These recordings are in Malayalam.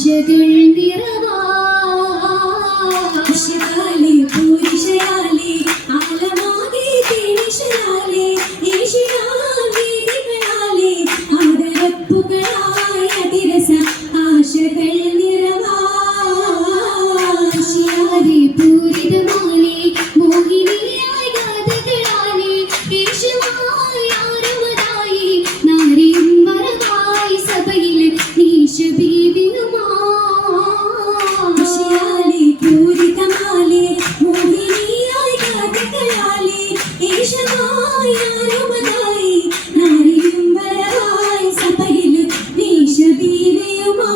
ആശകൾ നിറവാശയാലേ പൂരിശയാലേ ആലമാകെ തേനിശയാലേ ഈശിയാലേ ആദരപ്പുകളായ അതിരസ ആശകൾ നിറവാശയാലേ പൂരിതമാലേ മോഹിനിയായ ഗാഥകളാലേ ഈശമായ ആരമതായി നാരിയും വരവായി സഭയിൽ നീശ ബീവിയുമാശയാലേ പൂരിതമാലേ മോഹിനിയായ ഗാഥകളാലേ ഈശമായ ആരമതായി നാരിയും വരവായി സഭയിൽ നീശ ബീവിയുമാ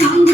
Bang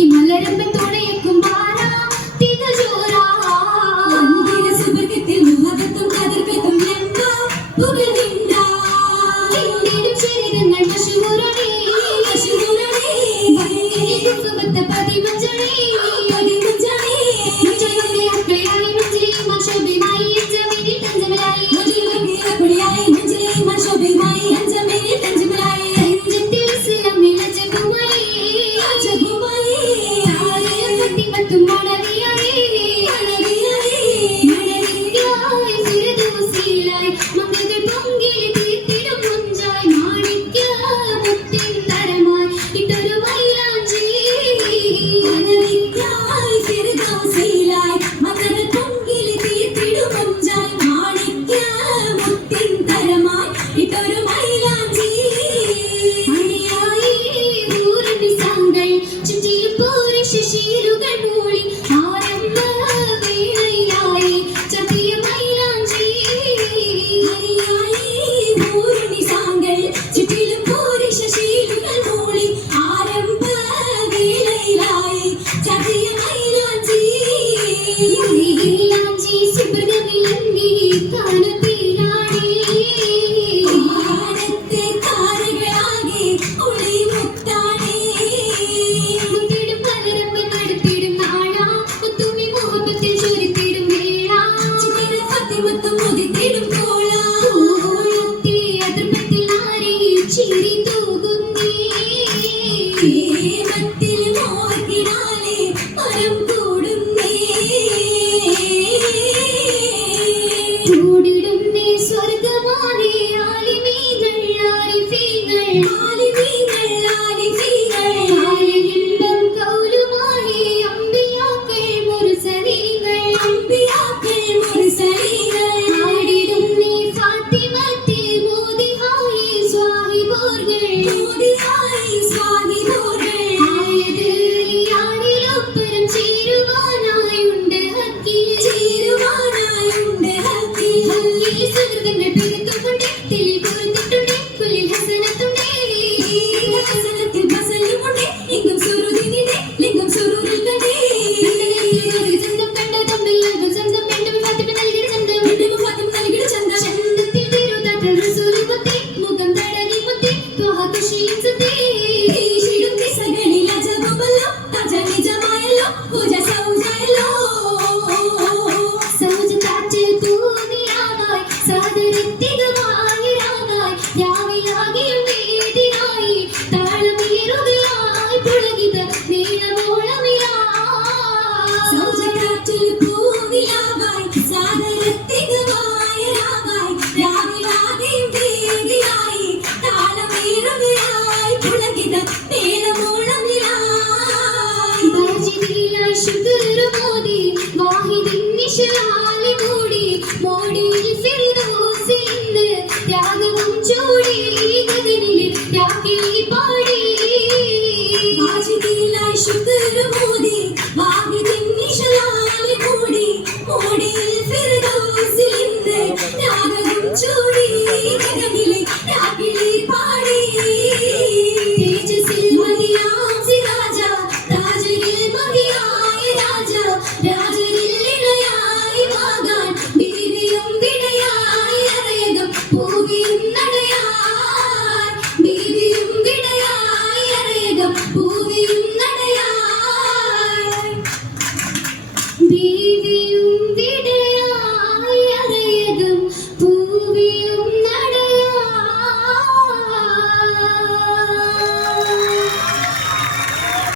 ഈ മലരമ്പൻ തുണയക്കും പാരാ തികജോരാ അന്തിര സുവർഗത്തിൽ മുഹബത്തും കതിർക്കത്തും ലംബ പുകൾ നിണ്ടാ ഇന്ത്യയുടെ ചരിതങ്ങൾ മശഹൂരണേ സുബത്ത പതിമഞ്ചണേ മഞ്ചയുടെ അക്കളയായി മഞ്ചലി മൻഷോബിമായി അഞ്ചമിനി തഞ്ചമലായി മഞ്ചിലി മൻഷോബിമായി അഞ്ചമിനി തഞ്ചമലായി തഞ്ചത്തിൽ ഇസ്ലാമിൽ അജബുമായി താരയം പത്തിമത്തും മണവിയായി മണവിയായി ഫിർദൗസിലായി മംഗൾ പൊങ്കിലെ തീർത്തിടും മുഞ്ചായി മാണിക്യ മുത്തിൻ തരമായി ഇട്ടൊരു മൈലാഞ്ചി മണവിയായി ഫിർദൗസിലായി മംഗൾ പൊങ്കിലെ തീർത്തിടും മുഞ്ചായി മാണിക്യ മുത്തിൻ തരമായി ഇട്ടൊരു മൈലാഞ്ചി മണിയായി ഊരടി സാങ്കൾ ചുറ്റിലും പോരി ശിശിരുകൾ മൂളി ആരംഭ വേളയായി ചതിയ മൈലാഞ്ചി മണിയായി ഊരടി സാങ്കൾ ചുറ്റിലും പോരി ശിശിരുകൾ മൂളി ആരംഭ വേളയായി ചതിയ മൈലാഞ്ചി മൈലാഞ്ചി സുബ്രഹ്മണ്യനന്ദി കാനത്തിലാണി ആനത്തെ താരകളാകെ ഒളിമുത്താണേ മുത്തിടും മലരമ്പൻ നടത്തിടും നാളാ മുത്തുമി മുഹബത്തിൽ ചൊരിത്തിടും വേള ചിത്തിര ഫത്തിമത്തും മുതിത്തിടും കോള മുത്തി അതിർപ്പത്തിൽ നാരി ചിരി തൂകുന്നേ മത്തിൽ മോഹത്തിനാലെ മരം കൂടുന്നേ കൂടിടുന്നേ സ്വർഗമാനേ ആലിമീങ്ങൾ ആരിഫീങ്ങൾ ആലിമിമ്പം കൗലുമായി അമ്പിയാക്കൾ മുർസലീങ്ങൾ ആടിടുന്നേ ഫാത്തിമത്തിൽ മോദിഹായി സ്വാഹിബോർകൾ ആയതിലൊപ്പരം ചേരുവാനായുണ്ട് ഹക്കിൽ സുഹൃത്തുക്കൾ പെരുത്തുകൊണ്ടേ തെളിൽ കുറുത്തിട്ടുണ്ടേ കുലിൽ ഹസനത്തുണ്ടേ ഹസനത്തിൽ ബസലുമുണ്ടേ ലിംഗം സുറുദിനിടെ ലിംഗം സുറൂരിൽ കണ്ടേ ചന്തം കണ്ട തമ്മിൽ നൽകും ചന്തം വീണ്ടും ഫാത്തിമ നൽകിയ ചന്തം ചന്തത്തിൽ തിരുതാറ്റൽ റസൂലിൽ മുത്തേ മുഖം തടകി മുത്തേ ത്വഹ ഖുശിയിൻ സുത്തേ ഈശിടും ദിശകളിൽ അജബുമല്ലോ തജ നിജമായല്ലോ പൂജ സൗജയല്ലോ സൗജ കാറ്റിൽ തൂനിയാവായി സാദരത്തികമായി രാവായി രാവിലാകിയും വേദിയായി താളമേറുകയായി പുളകിത നീളമോളമിലായി സൗജ കാറ്റിൽ തൂനിയാവായി സാദരത്തികമായി രാവായി രാവിലാകിയും വേദിയായി താളമേറുകയായി പുളകിത നീളമോളമിലായി ബാജിദിലായി ശുക്രുമോദി വാഹിദിൻ നിശലാലി മൂടി മോടിയിൽ ഫിർദൗസിൽ നിന്ന് രാഗവും ചൂടി ഗഗനിലെ രാഗിളി പാടി ബാജിദിലായി ശുക്രുമോദി വാഹിദിൻ നിശലാലി മൂടി മോടിയിൽ ഫിർദൗസിൽ നിന്ന് രാഗവും ചൂടി ഗഗനിലെ രാഗിളി പാടി തേജസ്സിൽ മഹിയാം സിരാജ താജരിൽ മഹിയായ രാജ രാജരിൽ ഇണയായി മാകാൻ ബീവിയും വിടയായി അരയകം പൂവിയും നടയായി ബീവിയും വിടയായി അരയകം പൂവിയും നടയായി ബീവിയും വിടയായി